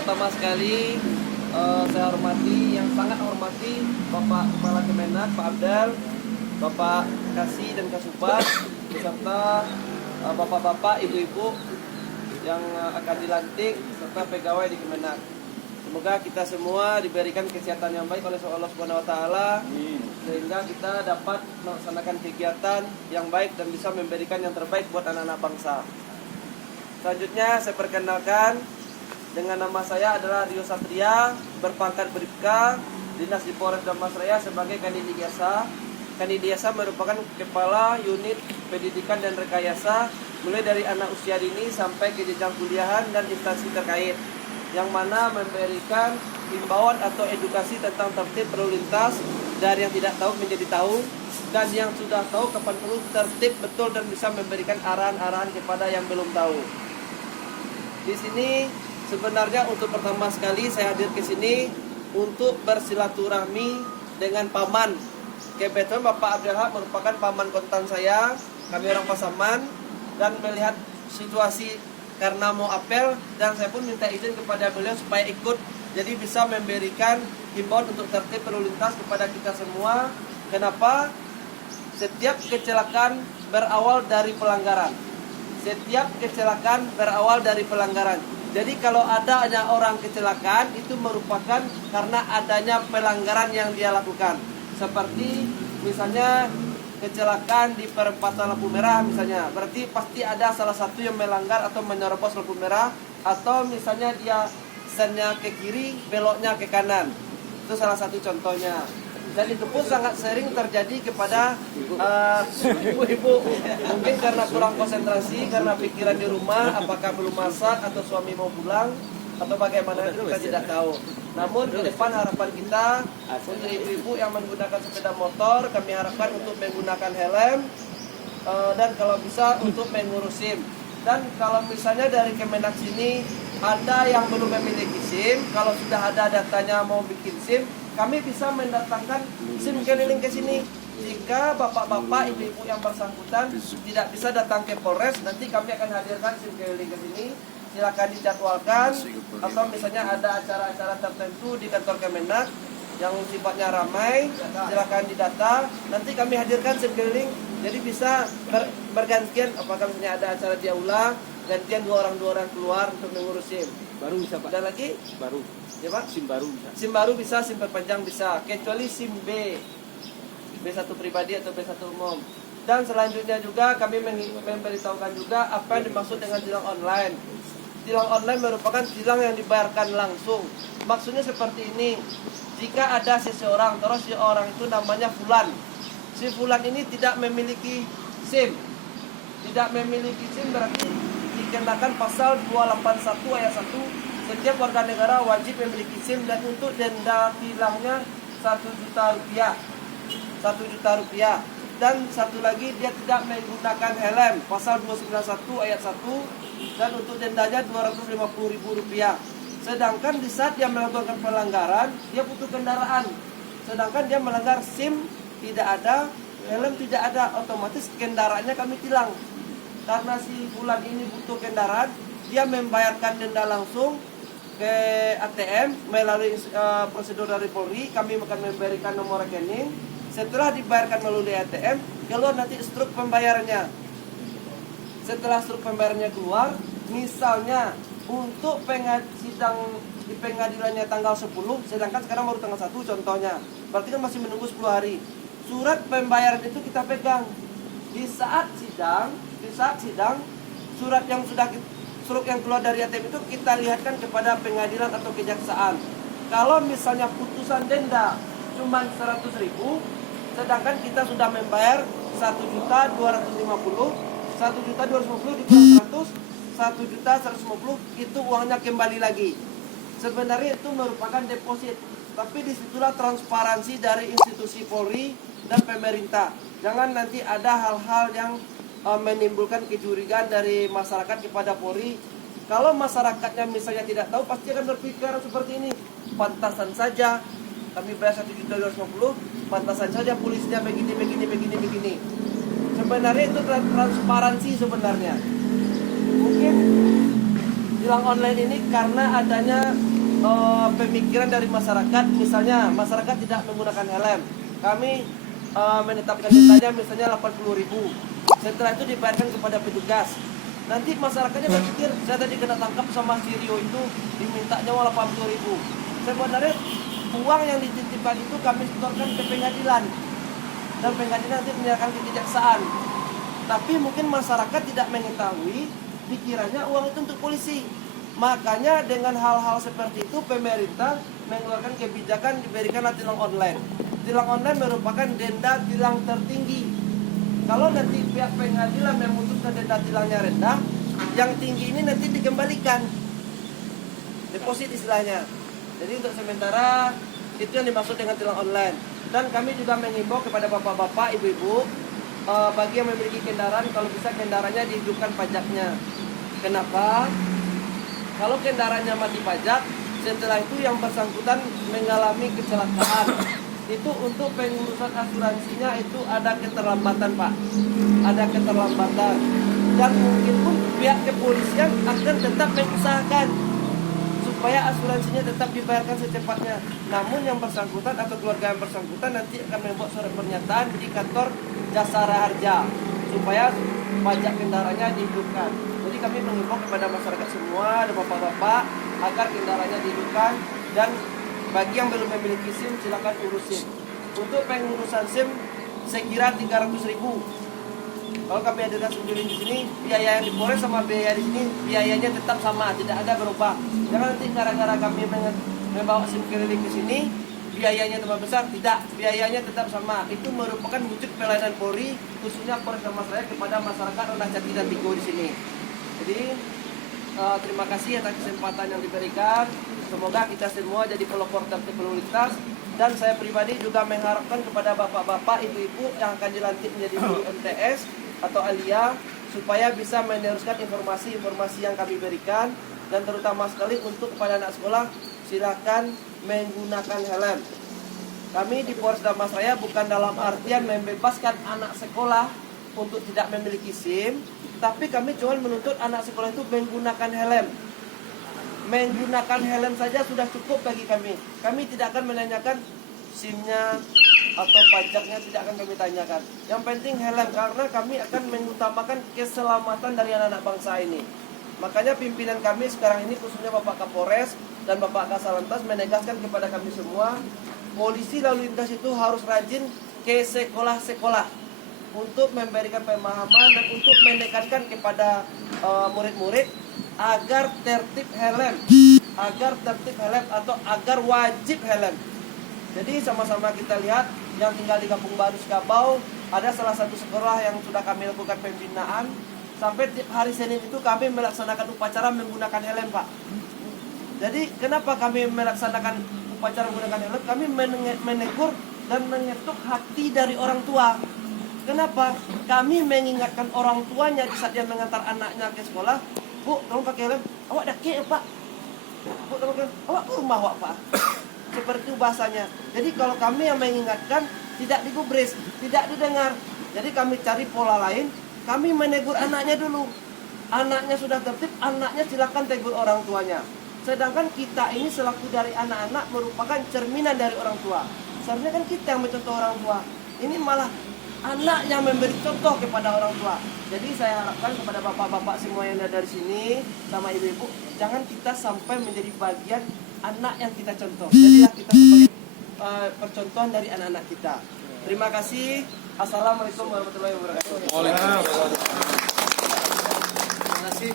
pertama sekali saya hormati, yang sangat hormati Bapak Kepala Kemenak, Pak Abdel, Bapak Kasih dan Kasupat, beserta bapak-bapak, ibu-ibu yang akan dilantik serta pegawai di Kemenak. Semoga kita semua diberikan kesehatan yang baik oleh Allah Subhanahu wa taala sehingga kita dapat melaksanakan kegiatan yang baik dan bisa memberikan yang terbaik buat anak-anak bangsa. Selanjutnya saya perkenalkan, dengan nama saya adalah Rio Satria, berpangkat Bribka, dinas di Polres Damas Raya sebagai Kanidiasa. Kanidiasa merupakan kepala unit pendidikan dan rekayasa mulai dari anak usia dini sampai ke jenjang kuliahan dan instansi terkait, yang mana memberikan himbauan atau edukasi tentang tertib berlalu lintas dari yang tidak tahu menjadi tahu, dan yang sudah tahu kapan perlu tertib betul dan bisa memberikan arahan-arahan kepada yang belum tahu. Di sini sebenarnya untuk pertama sekali saya hadir ke sini untuk bersilaturahmi dengan paman. Kebetulan Bapak Abdelhak merupakan paman kontan saya, kami orang Pasaman, dan melihat situasi karena mau apel, dan saya pun minta izin kepada beliau supaya ikut, jadi bisa memberikan himbauan untuk tertib berlalu lintas kepada kita semua. Kenapa? Setiap kecelakaan berawal dari pelanggaran. Setiap kecelakaan berawal dari pelanggaran. Jadi kalau adanya orang kecelakaan itu merupakan karena adanya pelanggaran yang dia lakukan. Seperti misalnya kecelakaan di perempatan lampu merah misalnya, berarti pasti ada salah satu yang melanggar atau menerobos lampu merah, atau misalnya dia sennya ke kiri, beloknya ke kanan. Itu salah satu contohnya. Dan itu pun sangat sering terjadi kepada ibu-ibu, mungkin karena kurang konsentrasi, karena pikiran di rumah, apakah belum masak atau suami mau pulang atau bagaimana, kita tidak tahu. Namun ke depan harapan kita untuk ibu-ibu yang menggunakan sepeda motor, kami harapkan untuk menggunakan helm, dan kalau bisa untuk mengurus SIM. Dan kalau misalnya dari Kemenak sini ada yang belum memiliki SIM, kalau sudah ada datanya mau bikin SIM, kami bisa mendatangkan SIM keliling ke sini. Jika bapak-bapak, ibu-ibu yang bersangkutan tidak bisa datang ke Polres, nanti kami akan hadirkan SIM keliling ke sini. Silakan dijadwalkan, atau misalnya ada acara-acara tertentu di kantor Kemenak yang sifatnya ramai, silakan didata, nanti kami hadirkan SIM keliling. Jadi bisa bergantian, apakah misalnya ada acara di aula, gantian dua orang keluar untuk mengurus SIM. Baru bisa Pak? Dan lagi? Baru. Ya Pak? SIM baru bisa? SIM baru bisa, SIM perpanjang bisa, kecuali SIM B1 pribadi atau B1 umum. Dan selanjutnya juga kami memberitahukan juga apa yang dimaksud dengan tilang online. Tilang online merupakan tilang yang dibayarkan langsung. Maksudnya seperti ini, jika ada seseorang, terus si orang itu namanya Fulan. Si Fulan ini tidak memiliki SIM. Tidak memiliki SIM berarti dikenakan pasal 281 ayat 1. Setiap warga negara wajib memiliki SIM, dan untuk denda tilangnya 1 juta rupiah. 1 juta rupiah. Dan satu lagi, dia tidak menggunakan helm, pasal 291 ayat 1, dan untuk dendanya 250.000 rupiah. Sedangkan di saat dia melakukan pelanggaran, dia butuh kendaraan. Sedangkan dia melanggar SIM tidak ada, helm tidak ada, otomatis kendaraannya kami tilang. Karena si Fulan ini butuh kendaraan, dia membayarkan denda langsung ke ATM melalui prosedur dari Polri. Kami akan memberikan nomor rekening. Setelah dibayarkan melalui ATM, keluar nanti struk pembayarannya. Setelah struk pembayarannya keluar, misalnya untuk sidang di pengadilannya tanggal 10, sedangkan sekarang baru tanggal 1 contohnya, berarti kan masih menunggu 10 hari. Surat pembayaran itu kita pegang. Di saat sidang, surat yang keluar dari ATM itu kita lihatkan kepada pengadilan atau kejaksaan. Kalau misalnya putusan denda cuma 100.000, sedangkan kita sudah membayar 1.250.000, 1.250.000 dikurang 100, 1.150.000, itu uangnya kembali lagi. Sebenarnya itu merupakan deposit, tapi disitulah transparansi dari institusi Polri dan pemerintah. Jangan nanti ada hal-hal yang menimbulkan kecurigaan dari masyarakat kepada Polri. Kalau masyarakatnya misalnya tidak tahu, pasti akan berpikir seperti ini, pantasan saja kami bayar 1.250.000, pantasan saja polisinya begini. Sebenarnya itu transparansi sebenarnya. Mungkin tilang online ini karena adanya pemikiran dari masyarakat, misalnya masyarakat tidak menggunakan helm, kami menetapkan dendanya misalnya 80.000. Setelah itu dibayarkan kepada petugas. Nanti masyarakatnya berpikir, saya tadi kena tangkap sama si Rio itu, diminta nyawa 80.000. Sebenarnya uang yang dititipkan itu kami setorkan ke pengadilan, dan pengadilan nanti menyerahkan ke kejaksaan. Tapi mungkin masyarakat tidak mengetahui, dikiranya uang itu untuk polisi. Makanya dengan hal-hal seperti itu pemerintah mengeluarkan kebijakan diberikanlah tilang online. Tilang online merupakan denda tilang tertinggi. Kalau nanti pihak pengadilan memutuskan denda tilangnya rendah, yang tinggi ini nanti dikembalikan, deposit istilahnya. Jadi untuk sementara itu yang dimaksud dengan tilang online. Dan kami juga mengimbau kepada bapak-bapak, ibu-ibu, bagi yang memiliki kendaraan, kalau bisa kendaraannya dihidupkan pajaknya. Kenapa? Kalau kendaraannya mati pajak, setelah itu yang bersangkutan mengalami kecelakaan, itu untuk pengurusan asuransinya itu ada keterlambatan, Pak. Ada keterlambatan. Dan mungkin pun pihak kepolisian akan tetap mengusahakan supaya asuransinya tetap dibayarkan secepatnya. Namun yang bersangkutan atau keluarga yang bersangkutan nanti akan membuat surat pernyataan di kantor Jasara Harja supaya pajak kendaraannya dihidupkan. Jadi kami mengimbau kepada masyarakat semua dan bapak-bapak agar kendaraannya dihidupkan, dan bagi yang belum memiliki SIM silakan urusin. Untuk pengurusan SIM saya kira 300.000. Kalau kami hadirkan SIM keliling di sini, biaya yang di Polres sama biaya di sini biayanya tetap sama, tidak ada berubah. Jangan nanti gara-gara kami membawa SIM keliling ke sini biayanya tambah besar, tidak, biayanya tetap sama. Itu merupakan wujud pelayanan Polri, khususnya Polres Damasraya kepada masyarakat Rendah Jati dan Tigo di sini. Jadi terima kasih atas kesempatan yang diberikan. Semoga kita semua jadi pelopor tertib lalu lintas. Dan saya pribadi juga mengharapkan kepada bapak-bapak, ibu-ibu yang akan dilantik menjadi guru MTS atau Alia, supaya bisa meneruskan informasi-informasi yang kami berikan. Dan terutama sekali untuk kepada anak sekolah, silakan menggunakan helm. Kami di Polres Damasraya bukan dalam artian membebaskan anak sekolah untuk tidak memiliki SIM, tapi kami cuma menuntut anak sekolah itu menggunakan helm. Menggunakan helm saja sudah cukup bagi kami. Kami tidak akan menanyakan SIM-nya atau pajaknya, tidak akan kami tanyakan. Yang penting helm, karena kami akan mengutamakan keselamatan dari anak-anak bangsa ini. Makanya pimpinan kami sekarang ini, khususnya Bapak Kapolres dan Bapak Kasalantas, menegaskan kepada kami semua, polisi lalu lintas itu harus rajin ke sekolah-sekolah untuk memberikan pemahaman dan untuk menekankan kepada murid-murid agar tertib helm, atau agar wajib helm. Jadi sama-sama kita lihat, yang tinggal di Kampung Baru Sekabau, ada salah satu sekolah yang sudah kami lakukan pembinaan. Sampai hari Senin itu kami melaksanakan upacara menggunakan helm, Pak. Jadi kenapa kami melaksanakan upacara menggunakan helm? Kami menegur dan mengetuk hati dari orang tua. Kenapa? Kami mengingatkan orang tuanya di saat dia mengantar anaknya ke sekolah. Bu, kamu pakai helm? Awak daki ya, Pak? Bu, kamu pakai helm? Awak ke rumah, Wak, Pak? Seperti itu bahasanya. Jadi kalau kami yang mengingatkan, tidak digubris, tidak didengar. Jadi kami cari pola lain. Kami menegur anaknya dulu. Anaknya sudah tertib, anaknya silakan tegur orang tuanya. Sedangkan kita ini selaku dari anak-anak merupakan cerminan dari orang tua. Seharusnya kan kita yang mencontoh orang tua. Ini malah anak yang memberi contoh kepada orang tua. Jadi saya harapkan kepada bapak-bapak semua yang ada dari sini sama ibu-ibu, jangan kita sampai menjadi bagian anak yang kita contoh. Jadilah kita sebagai percontohan dari anak-anak kita. Terima kasih. Assalamualaikum warahmatullahi wabarakatuh. Waalaikumsalam. Terima kasih.